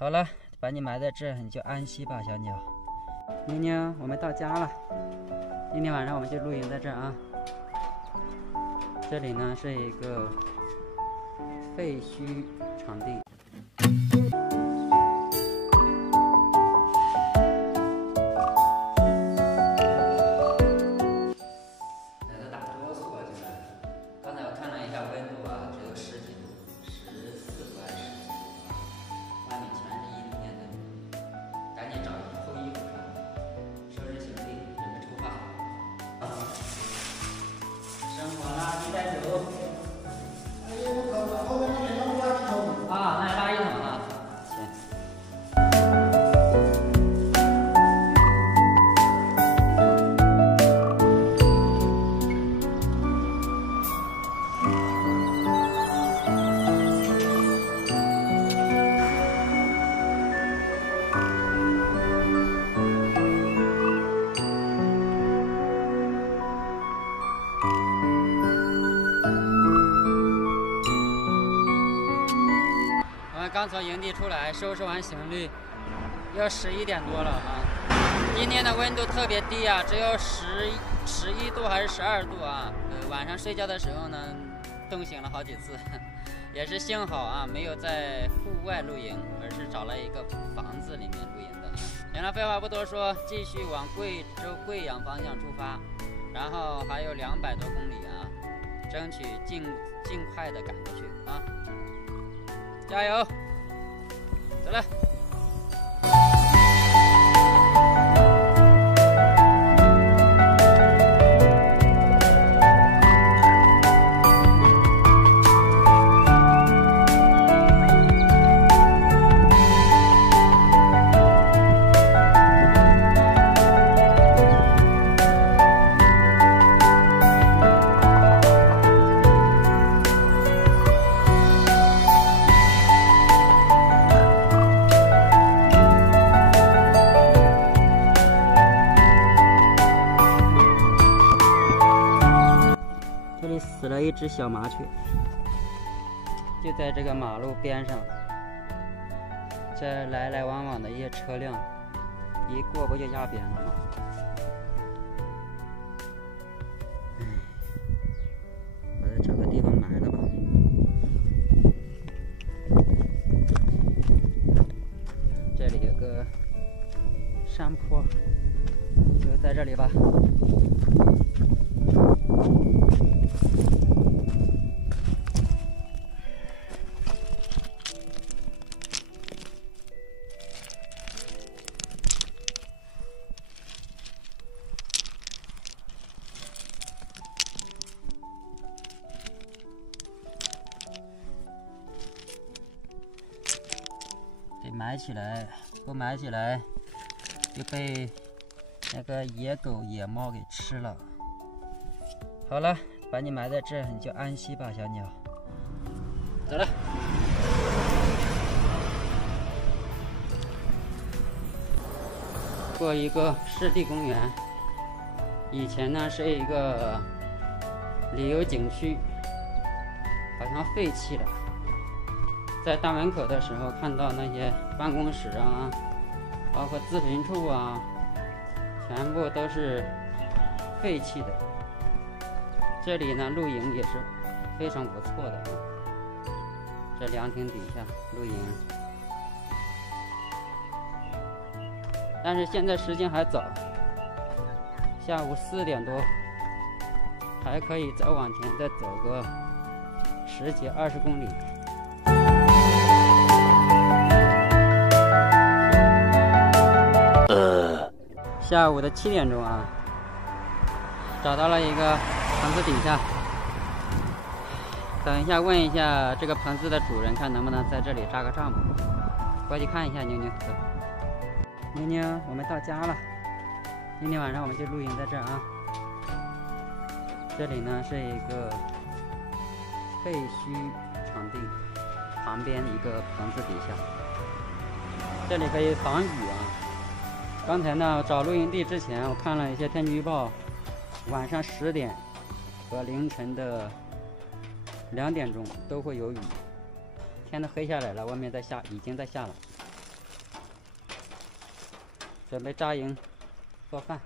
好了，把你埋在这，你就安息吧，小鸟。妞妞，我们到家了。今天晚上我们就露营在这儿啊。这里呢是一个废墟场地。打哆嗦吧，现在。刚才我看了一下温度啊，只有10几度，14度还是10几度啊。外面全是阴天的，赶紧找厚衣服穿，收拾行李，准备出发。生活垃圾带走。哎呦，我后面那边有垃圾桶。啊，那垃圾桶啊，行。刚从营地出来，收拾完行李，要11点多了啊。今天的温度特别低啊，只有11度还是12度啊。晚上睡觉的时候呢，冻醒了好几次，也是幸好啊，没有在户外露营，而是找了一个房子里面露营的。行了，废话不多说，继续往贵州贵阳方向出发，然后还有200多公里啊，争取尽快的赶过去啊。加油！走了。死了一只小麻雀，就在这个马路边上，这来来往往的一些车辆，一过不就压扁了吗？我再找个地方埋了吧。这里有个山坡，就在这里吧。得埋起来，不埋起来就被那个野狗、野猫给吃了。好了，把你埋在这，你就安息吧，小鸟。走了。过一个湿地公园，以前呢是一个旅游景区，好像废弃了。在大门口的时候看到那些办公室啊，包括咨询处啊，全部都是废弃的。这里呢露营也是非常不错的啊，这凉亭底下露营。但是现在时间还早，下午4点多，还可以再往前再走个10几20公里。下午的7点钟啊，找到了一个棚子底下，等一下问一下这个棚子的主人，看能不能在这里扎个帐篷。过去看一下，妞妞，走。妞妞，我们到家了。今天晚上我们就露营在这儿啊。这里呢是一个废墟场地，旁边一个棚子底下，这里可以防雨啊。刚才呢找露营地之前，我看了一些天气预报，晚上10点和凌晨的2点钟都会有雨，天都黑下来了，外面在下，已经在下了。准备扎营做饭。